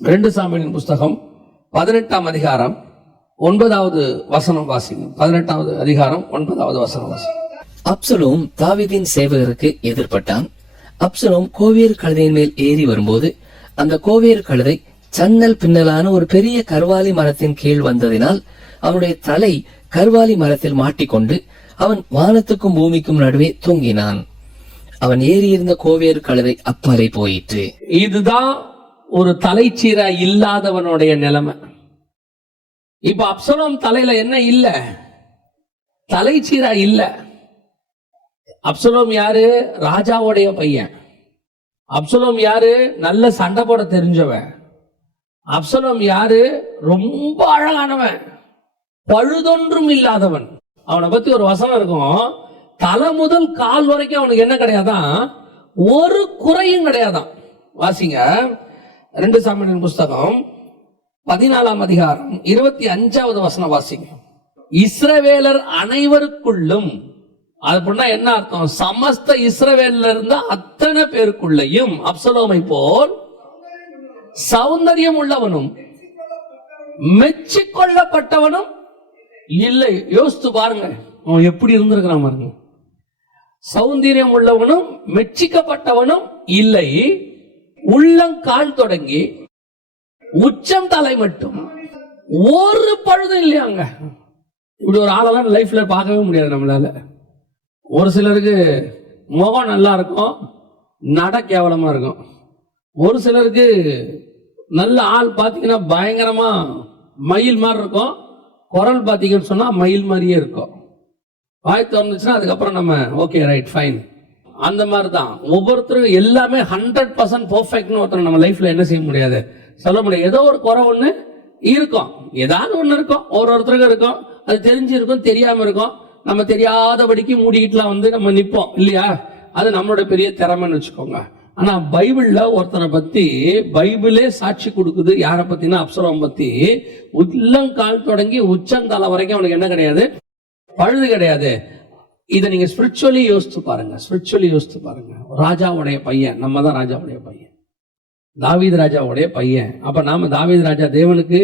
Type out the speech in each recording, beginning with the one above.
ரெண்டு சாமியின் புஸ்தகம் பதினெட்டாம் அதிகாரம் ஒன்பதாவது வசனம் வாசிங்க பதினெட்டாவது அதிகாரம் ஒன்பதாவது வசனம் வாசிங்க அப்சலோம் தாவீதின் சேவகருக்கு எதிர்ப்பட்டான் அப்சலோம் கோவேறு கழுதையின் மேல் ஏறி வரும்போது அந்த கோவேறு கழுதை சன்னல் பின்னலான ஒரு பெரிய கர்வாலி மரத்தின் கீழ் வந்ததினால் அவனுடைய தலை கர்வாலி மரத்தில் மாட்டிக்கொண்டு அவன் வானத்துக்கும் பூமிக்கும் நடுவே தொங்கினான். அவன் ஏறியிருந்த கோவேறு கழுதை அப்பாலே போயிற்று. இதுதான் ஒரு தலைச்சீரா இல்லாதவனுடைய நிலைமை. இப்ப அப்சலோம் தலையில என்ன இல்ல? தலைச்சீரா இல்ல. அப்சலோம் யாரு? ராஜாவுடைய பையன். அப்சலோம் யாரு? நல்ல சண்டை போட தெரிஞ்சவன். அப்சலோம் யாரு? ரொம்ப அழகானவன். பழுதொன்றும் இல்லாதவன். அவனை பத்தி ஒரு வசனம் இருக்கும். தலை முதல் கால் வரைக்கும் அவனுக்கு என்ன கிடையாதான்? ஒரு குறையும் கிடையாதான். வாசிங்க. ரெண்டு சாமியின் புஸ்தகம் பதினாலாம் அதிகாரம் இருபத்தி அஞ்சாவது வசன வாசிங்க. இஸ்ரவேலர் அனைவருக்குள்ளும் அப்படின்னா என்ன அர்த்தம்? சமஸ்த இஸ்ரவேல்ல இருந்த அத்தனை பேருக்குள்ளையும் அப்சலோமை போல் சௌந்தரியம் உள்ளவனும் மெச்சிக்கொள்ளப்பட்டவனும் இல்லை. யோசித்து பாருங்க. அவன் எப்படி இருந்திருக்கிறான் பாருங்க. சௌந்தரியம் உள்ளவனும் மெச்சிக்கப்பட்டவனும் இல்லை. உள்ளங்கால் தொடங்கி உச்சம் தலை மட்டும். ஒரு பழுதும் இல்லையாங்க. இப்படி ஒரு ஆளெல்லாம் லைஃப்ல பார்க்கவே முடியாது நம்மளால. ஒரு சிலருக்கு முகம் நல்லா இருக்கும் நட கேவலமா இருக்கும். ஒரு சிலருக்கு நல்ல ஆள் பார்த்தீங்கன்னா பயங்கரமா மயில் மாதிரி இருக்கும். குரல் பார்த்தீங்கன்னு சொன்னா மயில் மாதிரியே இருக்கும். வாய் திறந்துச்சுன்னா அதுக்கப்புறம் நம்ம ஓகே ரைட் ஃபைன் அந்த மாதிரி தான் ஒவ்வொருத்தரும் எல்லாமே ஹண்ட்ரட் பர்சன்ட் பர்ஃபெக்ட்னு ஒருத்தர் நம்ம லைஃப்ல என்ன செய்ய முடியாது? சொல்ல முடியாது. ஏதோ ஒரு குறை ஒன்று இருக்கும். ஏதாவது ஒன்று இருக்கும். ஒரு ஒருத்தருக்கும் இருக்கும். அது தெரிஞ்சிருக்கும் தெரியாம இருக்கும். நம்ம தெரியாதபடிக்கு மூடிக்கிட்டுலாம் வந்து நம்ம நிற்போம் இல்லையா? அது நம்மளோட பெரிய திறமைன்னு வச்சுக்கோங்க. ஆனா பைபிள்ல ஒருத்தனை பத்தி பைபிளே சாட்சி கொடுக்குது. யாரை பத்தினா அப்சரம் பத்தி. உள்ளங்கால் தொடங்கி உச்சந்தலை வரைக்கும் அவனுக்கு என்ன கிடையாது? பழுது கிடையாது. இதை நீங்கள் ஸ்பிரிச்சுவலி யோசித்து பாருங்க ஸ்பிரிச்சுவலி யோசித்து பாருங்க. ராஜாவுடைய பையன் நம்ம தான் ராஜாவுடைய பையன். தாவீது ராஜாவுடைய பையன். அப்போ நாம் தாவீது ராஜா தேவனுக்கு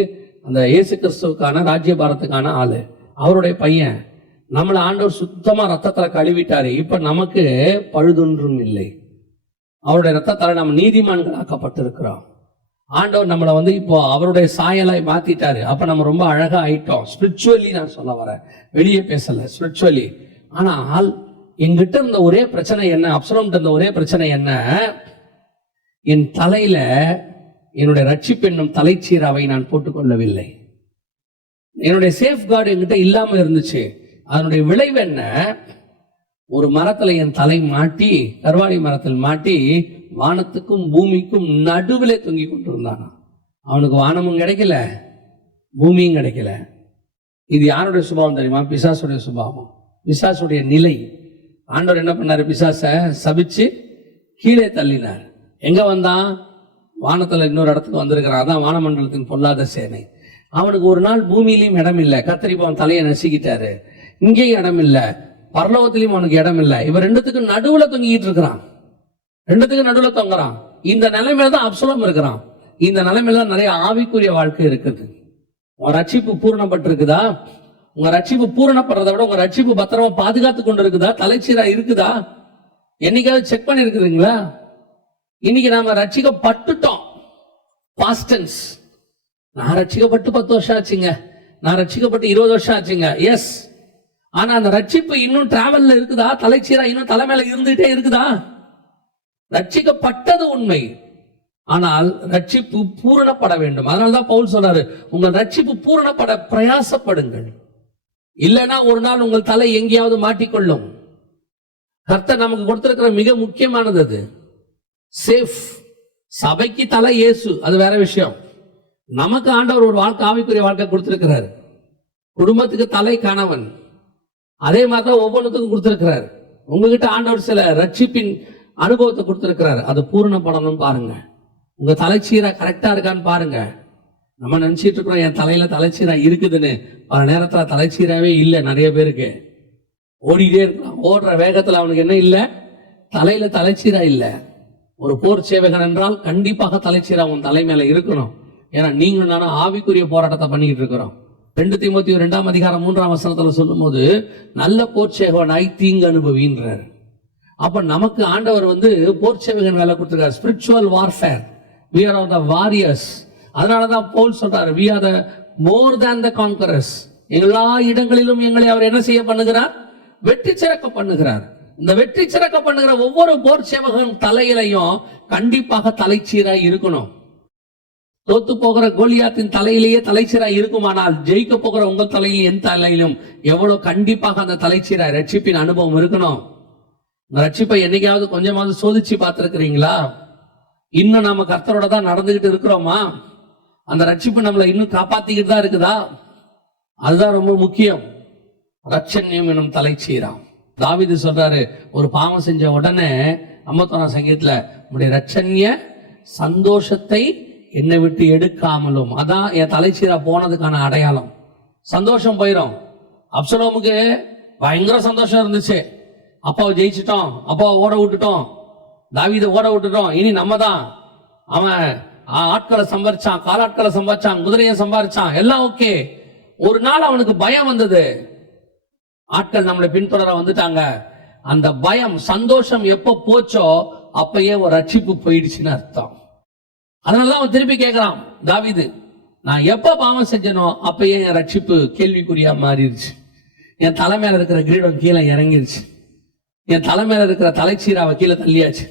அந்த இயேசு கிறிஸ்துவுக்கான ராஜ்யபாரத்துக்கான ஆள். அவருடைய பையன். நம்மளை ஆண்டவர் சுத்தமாக ரத்தத்தில் கழுவிட்டாரு. இப்போ நமக்கு பழுதொன்றும் இல்லை. அவருடைய ரத்தத்தில் நம்ம நீதிமான்களாக்கப்பட்டிருக்கிறோம் ஆண்டவர் நம்மளை வந்து இப்போ அவருடைய சாயலாய் மாற்றிட்டாரு அப்போ நம்ம ரொம்ப அழகாக ஆயிட்டோம். ஸ்பிரிச்சுவலி நான் சொல்ல வரேன். வெளியே பேசலை. ஸ்பிரிச்சுவலி ஆனால் எங்கிட்ட இருந்த ஒரே பிரச்சனை என்ன அப்சரோம்கிட்ட இருந்த ஒரே பிரச்சனை என்ன? என் தலையில என்னுடைய ரட்சிப்பு என்னும் தலைச்சீராவை நான் போட்டுக்கொள்ளவில்லை. என்னுடைய சேஃப் கார்டு என்கிட்ட இல்லாம இருந்துச்சு. அதனுடைய விளைவு என்ன? ஒரு மரத்துல என் தலை மாட்டி கருவாடி மரத்தில் மாட்டி வானத்துக்கும் பூமிக்கும் நடுவிலே தொங்கி கொண்டிருந்தான். அவனுக்கு வானமும் கிடைக்கல பூமியும் கிடைக்கல. இது யாருடைய சுபாவம் தெரியுமா? பிசாசுடைய சுபாவம். பிசாசுடைய நிலை. ஆண்டவர் என்ன பண்ணாரு? பிசாசை சபிச்சு கீழே தள்ளினார். எங்க வந்தான்? வானத்துல இன்னொரு இடத்துக்கு வந்திருக்கிறான். அதான் வானமண்டலத்தின் பொல்லாத சேனை. அவனுக்கு ஒரு நாள் பூமியிலையும் இடம் இல்லை கத்தரிப்பான் தலையை நசுக்கிட்டாரு. இங்கேயும் இடம் இல்லை பரலோகத்திலையும் அவனுக்கு இடம் இல்லை இவன் ரெண்டுத்துக்கும் நடுவுல தொங்கிக்கிட்டு இருக்கிறான். ரெண்டுத்துக்கும் நடுவுல தொங்குறான். இந்த நிலைமையில தான் அப்சலம் இருக்கிறான். இந்த நிலைமையில தான் நிறைய ஆவிக்குரிய வாழ்க்கை இருக்குது. ரட்சிப்பு பூரணப்பட்டிருக்குதா? உங்க ரட்சிப்பு பூரணப்படுறத விட உங்க ரட்சிப்பு பத்திரமா பாதுகாத்து கொண்டு இருக்குதா தலைச்சீரா இருக்குதா? என்னைக்காவது செக் பண்ணி இருக்குதுங்களா இன்னைக்கு நாம ரட்சிக்கப்பட்டுட்டோம். பாஸ்டன்ஸ் நான் ரட்சிக்கப்பட்டு பத்து வருஷம் ஆச்சுங்க. நான் ரட்சிக்கப்பட்டு இருபது வருஷம் ஆச்சுங்க. எஸ் ஆனா அந்த ரட்சிப்பு இன்னும் டிராவல்ல இருக்குதா? தலைச்சீரா இன்னும் தலைமையில இருந்துட்டே இருக்குதா? ரட்சிக்கப்பட்டது உண்மை. ஆனால் ரட்சிப்பு பூரணப்பட வேண்டும். அதனாலதான் பவுல் சொல்றாரு உங்கள் ரட்சிப்பு பூரணப்பட பிரயாசப்படுங்கள். இல்லைன்னா ஒரு நாள் உங்கள் தலை எங்கேயாவது மாட்டிக்கொள்ளும். கர்த்தர் நமக்கு கொடுத்திருக்கிற மிக முக்கியமானது அது. சேஃப் சபைக்கு தலை இயேசு. அது வேற விஷயம். நமக்கு ஆண்டவர் ஒரு வாழ்க்கை ஆவிக்குரிய வாழ்க்கை கொடுத்திருக்கிறார். குடும்பத்துக்கு தலை கணவன். அதே மாதிரி தான் ஒவ்வொன்றுத்துக்கும் கொடுத்திருக்கிறார். உங்ககிட்ட ஆண்டவர் சில ரட்சிப்பின் அனுபவத்தை கொடுத்திருக்கிறார். அது பூரணப்படணும்னு பாருங்க. உங்க தலைச்சீரா கரெக்டா இருக்கான்னு பாருங்க. நம்ம நினைச்சிட்டு இருக்கிறோம் என் தலையில தலைச்சீரா இருக்குதுன்னு. பல நேரத்தில் தலைச்சீராவே இல்லை நிறைய பேருக்கு. ஓடிக்கிட்டே இருக்கான் ஓடுற வேகத்தில் அவனுக்கு என்ன இல்லை? தலையில் தலைச்சீரா இல்லை. ஒரு போர் சேவகன் என்றால் கண்டிப்பாக தலைச்சீரா உன் தலை மேலே இருக்கணும். ஏன்னா நீங்களும் நானும் ஆவிக்குரிய போராட்டத்தை பண்ணிக்கிட்டு இருக்கிறோம். ரெண்டு தீமத்தி ரெண்டாம் அதிகாரம் மூன்றாம் வசனத்தில் சொல்லும்போது நல்ல போர்ச்சேகவனாய் தீங்கு அனுபவின்றார் அப்போ நமக்கு ஆண்டவர் வந்து போர்ச்சேவகன் வேலை கொடுத்துருக்காரு. Spiritual warfare we are are the warriors அதனால தான் போல் சொல்கிறார் we are the more than the conquerors எல்லா இடங்களிலும் எங்களை அவர் என்ன செய்ய பண்ணுகிறார்? வெற்றி சிறக்க பண்ணுகிறார். இந்த வெற்றி சிறக்க பண்ணுகிற ஒவ்வொரு போர் சேவகன் தலையிலையும் கண்டிப்பாக தலைச்சீராய் இருக்கணும். தோத்து போகிற கோலியாத்தின் தலையிலேயே தலைச்சீராய் இருக்குமானால் ஜெயிக்க போகிற உங்கள் தலையில் என் தலையிலும் எவ்வளவு கண்டிப்பாக அந்த தலைச்சீராய் ரட்சிப்பின் அனுபவம் இருக்கணும். இந்த ரட்சிப்பை என்னைக்காவது கொஞ்சமாவது சோதிச்சு பார்த்துருக்கிறீங்களா? இன்னும் நாம கர்த்தரோட தான் நடந்துகிட்டு இருக்கிறோமா? அந்த ரட்சிப்பு நம்மளை இன்னும் காப்பாத்திக்கிட்டு தான் இருக்குதா? அதுதான் ரொம்ப முக்கியம். ரட்சண்யம் எனும் தலைச்சீராம். தாவீது சொல்றாரு ஒரு பாவம் செஞ்ச உடனே ஐம்பத்தொன்னாம் சங்கீதத்துல உடைய ரட்சண்ய சந்தோஷத்தை என்னை விட்டு எடுக்காமலும். அதான் என் தலைச்சீரா போனதுக்கான அடையாளம். சந்தோஷம் போயிடும் அப்சலோமுக்கு பயங்கர சந்தோஷம் இருந்துச்சு. அப்பாவை ஜெயிச்சிட்டோம். அப்பாவை ஓட விட்டுட்டோம். தாவிதை ஓட விட்டுட்டோம். இனி நம்ம தான். அவன் ஆட்களை சம்பாரிச்சான் காலாட்களை சம்பாரிச்சான் குதிரையை சம்பாரிச்சான் எல்லாம் ஓகே. ஒரு நாள் அவனுக்கு பயம் வந்தது. ஆட்கள் நம்மளை பின்தொடர வந்துட்டாங்க. அந்த பயம் சந்தோஷம் எப்ப போச்சோ அப்பயே ஒரு ரட்சிப்பு போயிடுச்சுன்னு அர்த்தம். அதனாலதான் அவன் திருப்பி கேட்கிறான் தாவிது நான் எப்ப பாவம் செஞ்சனோ அப்பயே என் ரட்சிப்பு கேள்விக்குறியா மாறிடுச்சு. என் தலை மேல இருக்கிற கிரீடம் கீழே இறங்கிடுச்சு என் தலை மேல இருக்கிற தலைச்சீராவை கீழே தள்ளியாச்சு.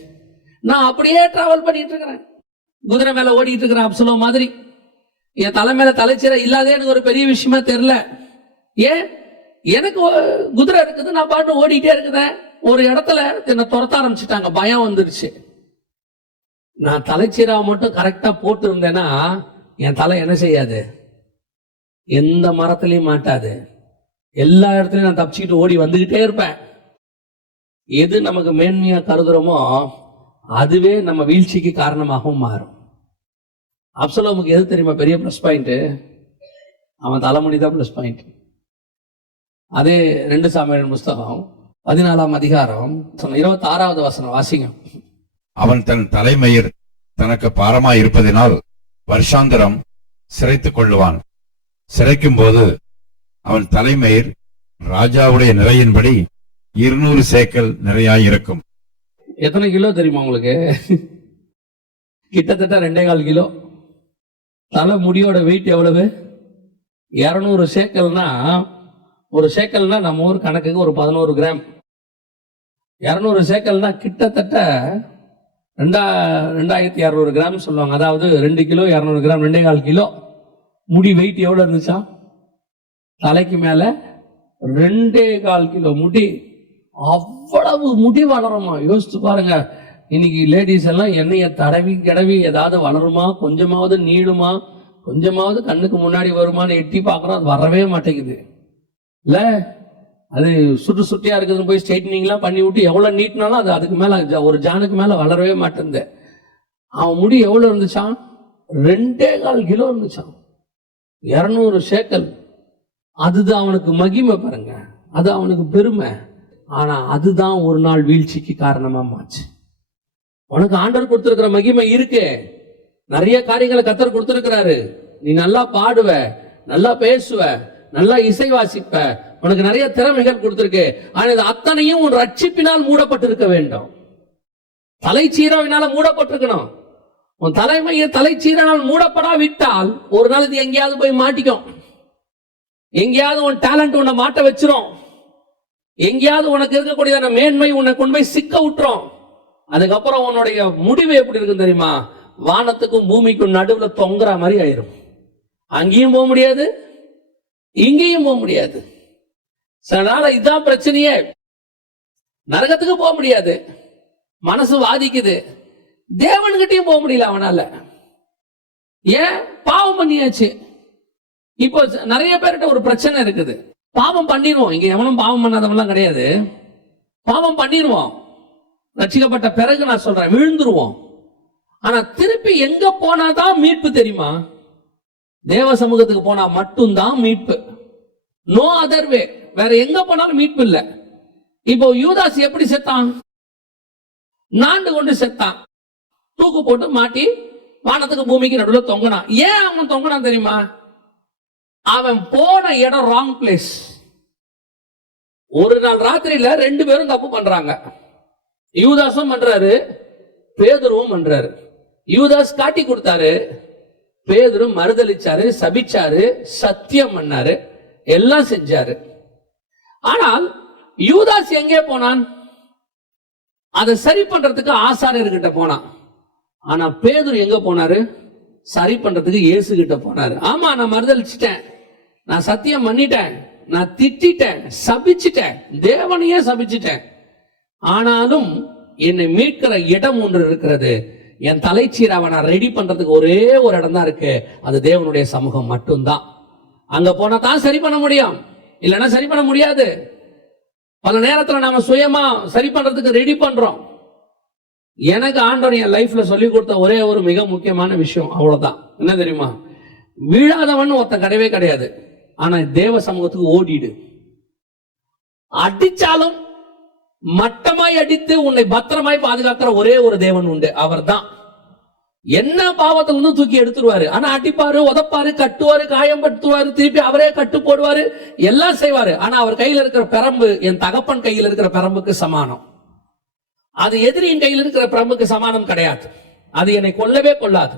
நான் அப்படியே டிராவல் பண்ணிட்டு இருக்கிறேன். குதிரை மேல ஓடிட்டு இருக்கிற அப்சலோ மாதிரி. என் தலை மேல தலைச்சீரை இல்லாதே எனக்கு ஒரு பெரிய விஷயமா தெரியல. ஏன்? எனக்கு குதிரை இருக்குது நான் பாட்டு ஓடிட்டே இருக்குதேன் ஒரு இடத்துல என்னை துரத்த ஆரம்பிச்சிட்டாங்க. பயம் வந்துருச்சு. நான் தலைச்சீராவை மட்டும் கரெக்டா போட்டு இருந்தேன்னா என் தலை என்ன செய்யாது? எந்த மரத்துலையும் மாட்டாது. எல்லா இடத்துலையும் நான் தப்பிச்சுக்கிட்டு ஓடி வந்துகிட்டே இருப்பேன். எது நமக்கு மேன்மையா கருதுறோமோ அதுவே நம்ம வீழ்ச்சிக்கு காரணமாகவும் மாறும். அப்சலோமுக்கு எது தெரியுமா? பெரிய ப்ளஸ் பாயிண்ட் அவன் தலைமுடி தான் ப்ளஸ் பாயிண்ட் அதே ரெண்டு சாமியின் புஸ்தகம் பதினாலாம் அதிகாரம் இருபத்தி ஆறாவது வசனம் வாசிங்க. அவன் தன் தலைமயிர் தனக்கு பாரமாய் இருப்பதினால் வருஷாந்தரம் சிறைத்துக் கொள்ளுவான். சிறைக்கும் போது அவன் தலைமயிர் ராஜாவுடைய நிறையின்படி இருநூறு சேக்கல் நிறையாயிருக்கும் எத்தனை கிலோ தெரியுமா உங்களுக்கு? கிட்டத்தட்ட ரெண்டே கால் கிலோ. தலை முடியோட வெயிட் எவ்வளவு? இரநூறு சேக்கல்னா ஒரு சேக்கல்னா நம்ம ஊர் கணக்குக்கு ஒரு பதினோரு கிராம். இரநூறு சேக்கல்னா கிட்டத்தட்ட ரெண்டா ரெண்டாயிரத்தி இரநூறு கிராம் சொல்லுவாங்க. அதாவது ரெண்டு கிலோ இரநூறு கிராம் ரெண்டே கால் கிலோ. முடி வெயிட் எவ்வளோ இருந்துச்சா? தலைக்கு மேலே ரெண்டே கால் கிலோ முடி அவ்வளவு முடி வளருமா? யோசிச்சு பாருங்க. இன்னைக்கு லேடிஸ் எல்லாம் எண்ணெயை தடவி கிடவி ஏதாவது வளருமா? கொஞ்சமாவது நீளுமா? கொஞ்சமாவது கண்ணுக்கு முன்னாடி வருமான்னு எட்டி பார்க்குறோம் அது வரவே மாட்டேங்குது. இல்லை? அது சுட்டு சுட்டியாக இருக்குதுன்னு போய் ஸ்ட்ரைட்னிங்லாம் பண்ணி விட்டு எவ்வளோ நீட்டினாலும் அது அதுக்கு மேலே ஒரு ஜானுக்கு மேலே வளரவே மாட்டேங்குது. அவன் முடி எவ்வளோ இருந்துச்சான் ரெண்டே கால் கிலோ இருந்துச்சான் இரநூறு சேக்கல். அதுதான் அவனுக்கு மகிமை பாருங்க. அது அவனுக்கு பெருமை. ஆனால் அதுதான் ஒரு நாள் வீழ்ச்சிக்கு காரணமாக மாச்சு உனக்கு ஆண்டவர் கொடுத்துருக்கிற மகிமை இருக்கே. நிறைய காரியங்களை கத்தர் கொடுத்துருக்கிறாரு. நீ நல்லா பாடுவ நல்லா பேசுவ நல்லா இசை வாசிப்ப. உனக்கு நிறைய திறமைகள் கொடுத்துருக்கு. ஆனால் இது அத்தனையும் உன் ரட்சிப்பினால் மூடப்பட்டிருக்க வேண்டும். தலை தலைச்சீராவினால மூடப்பட்டிருக்கணும். உன் தலைமையை மூடப்படா மூடப்படாவிட்டால் ஒரு நாள் இது எங்கேயாவது போய் மாட்டிக்கும். எங்கேயாவது உன் டேலண்ட் உன்னை மாட்ட வச்சிரும். எங்கேயாவது உனக்கு இருக்கக்கூடிய அந்த மேன்மை உன்னை கொண்டு போய் சிக்க விட்டுரும். அதுக்கப்புறம் உன்னுடைய முடிவு எப்படி இருக்கும் தெரியுமா? வானத்துக்கும் பூமிக்கும் நடுவில் தொங்குற மாதிரி ஆயிரும். அங்கேயும் போக முடியாது இங்கேயும் போக முடியாது. சில நாள் இதுதான் பிரச்சனையே. நரகத்துக்கு போக முடியாது. மனசு வாதிக்குது. தேவன்கிட்டயும் போக முடியல அவனால. ஏன்? பாவம் பண்ணியாச்சு. இப்போ நிறைய பேர்கிட்ட ஒரு பிரச்சனை இருக்குது. பாவம் பண்ணிடுவோம் இங்க எவனும் பாவம் பண்ணாதவன்லாம் கிடையாது. பாவம் பண்ணிடுவோம் ரட்சிக்கப்பட்ட பிறகு நான் சொல்றேன் விழுந்துருவோம். ஆனா திருப்பி எங்க போனாதான் மீட்பு தெரியுமா? தேவ சமூகத்துக்கு போனா மட்டும்தான் மீட்பு. நோ அதர் வே வேற எங்க போனாலும் மீட்பு இல்லை. இப்போ யூதாஸ் எப்படி செத்தான்? நாண்டு கொண்டு செத்தான். தூக்கு போட்டு மாட்டி வானத்துக்கு பூமிக்கு நடுவில் தொங்கினான். ஏன் அவன் தொங்கினான் தெரியுமா? அவன் போன இடம் ராங் பிளேஸ் ஒரு நாள் ராத்திரியில ரெண்டு பேரும் தப்பு பண்றாங்க. யூதாசும் பண்றாரு பேதுருவும் பண்றாரு. யூதாஸ் காட்டி கொடுத்தாரு பேதுரும் மறுதளிச்சாரு சபிச்சாரு சத்தியம் பண்ணாரு எல்லாம் செஞ்சாரு. ஆனால் யூதாஸ் எங்கே போனான்? அதை சரி பண்றதுக்கு ஆசாரியர்கிட்ட போனான். ஆனா பேதுரு எங்க போனாரு? சரி பண்றதுக்கு இயேசு கிட்ட போனாரு. ஆமா நான் மறுதளிச்சிட்டேன் நான் சத்தியம் பண்ணிட்டேன். நான் திட்டிட்டேன். சபிச்சிட்டேன். தேவனையே சபிச்சிட்டேன். ஆனாலும் என்னை மீட்கிற இடம் ஒன்று இருக்கிறது. என் தலைச்சீராவை நான் ரெடி பண்றதுக்கு ஒரே ஒரு இடம் தான் இருக்கு. அது தேவனுடைய சமூகம் மட்டும்தான். அங்க போனா தான் சரி பண்ண முடியும். இல்லைன்னா சரி பண்ண முடியாது. பல நேரத்துல நாம சுயமா சரி பண்றதுக்கு ரெடி பண்றோம். எனக்கு ஆண்டவர் என் லைஃப்ல சொல்லி கொடுத்த ஒரே ஒரு மிக முக்கியமான விஷயம் அவ்வளவுதான். என்ன தெரியுமா? வீழாதவன் ஒருத்தன் கிடையவே கிடையாது. ஆனா தேவ சமூகத்துக்கு ஓடிடு. அடிச்சாலும் மட்டமாய் அடித்து உன்னை பத்திரமாய் பாதுகாக்கிற ஒரே ஒரு தேவன் உண்டு. அவர்தான். என்ன பாவத்தை வந்து தூக்கி எடுத்துருவாரு. ஆனா அடிப்பாரு உதப்பாரு கட்டுவாரு காயம்படுத்துவாரு திருப்பி அவரே கட்டு போடுவாரு எல்லாம் செய்வாரு. ஆனா அவர் கையில இருக்கிற பெரம்பு என் தகப்பன் கையில் இருக்கிற பெரம்புக்கு சமானம். அது எதிரியின் கையில் இருக்கிற பிரம்புக்கு சமானம் கிடையாது. அது என்னை கொல்லவே கொள்ளாது.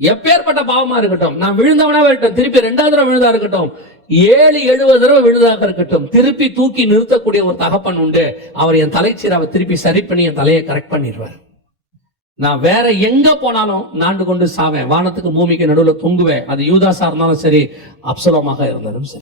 எப்பேற்பட்ட பாவமா இருக்கட்டும் நான் விழுந்தவனா இருக்கட்டும் திருப்பி ரெண்டாவது தடவை விழுதா இருக்கட்டும் ஏழு எழுபது தடவை விழுதாக இருக்கட்டும் திருப்பி தூக்கி நிறுத்தக்கூடிய ஒரு தகப்பன் உண்டு. அவர் என் தலைச்சீராவை திருப்பி சரி பண்ணி என் தலையை கரெக்ட் பண்ணிடுவார். நான் வேற எங்க போனாலும் நாண்டு கொண்டு சாவேன். வானத்துக்கு பூமிக்கு நடுவுல தொங்குவேன். அது யூதாசா இருந்தாலும் சரி அப்சலமாக இருந்தாலும் சரி.